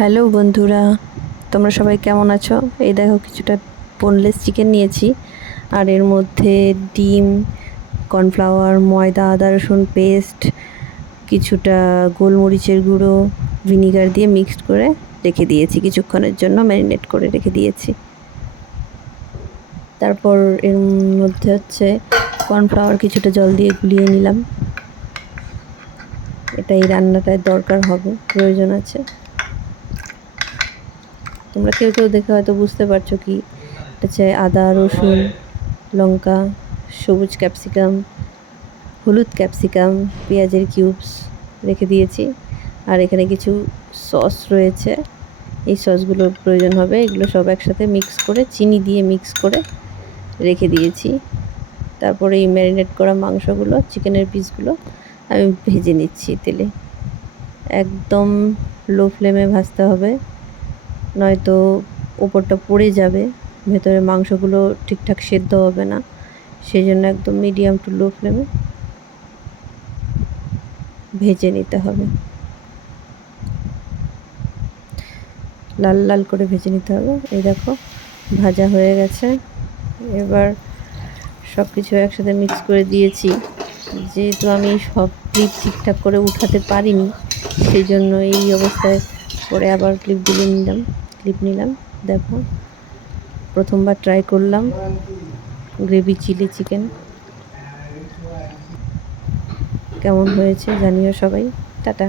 Hello বন্ধুরা, তোমরা সবাই কেমন আছো? এই দেখো কিছুটা বোনলেস চিকেন নিয়েছি, আর এর মধ্যে ডিম, কর্নফ্লাওয়ার, ময়দা, আদা রসুন পেস্ট, কিছুটা গোলমরিচের গুঁড়ো, ভিনিগার দিয়ে মিক্সড করে রেখে দিয়েছি, কিছুক্ষণের জন্য ম্যারিনেট করে রেখে দিয়েছি। তারপর এর মধ্যে কর্নফ্লাওয়ার কিছুটা জল দিয়ে গুলিয়ে নিলাম। এটা এই রান্নাটায় দরকার হবে, প্রয়োজন আছে। তোমরা কেউ কেউ দেখে হয়তো বুঝতে পারছো কি এটা আদা রসুন লঙ্কা, সবুজ ক্যাপসিকাম, হলুদ ক্যাপসিকাম, পেঁয়াজের কিউবস রেখে দিয়েছি। আর এখানে কিছু সস রয়েছে, এই সসগুলোর প্রয়োজন হবে। এগুলো সব একসাথে মিক্স করে, চিনি দিয়ে মিক্স করে রেখে দিয়েছি। তারপরে এই ম্যারিনেট করা মাংসগুলো, চিকেনের পিসগুলো আমি ভেজে নিচ্ছি তেলে। একদম লো ফ্লেমে ভাজতে হবে, নয়তো ওপরটা পুড়ে যাবে, ভেতরে মাংসগুলো ঠিকঠাক সেদ্ধ হবে না। সেই জন্য একদম মিডিয়াম টু লো ফ্লেমে ভেজে নিতে হবে, লাল লাল করে ভেজে নিতে হবে। এই দেখো ভাজা হয়ে গেছে। এবার সব কিছু একসাথে মিক্স করে দিয়েছি। যেহেতু আমি সব ক্লিপ ঠিকঠাক করে উঠাতে পারিনি, সেই জন্য এই অবস্থায় পরে আবার ক্লিপ নিলাম। দেখো প্রথমবার ট্রাই করলাম গ্রেভি চিলি চিকেন, কেমন হয়েছে জানিও সবাই। টাটা।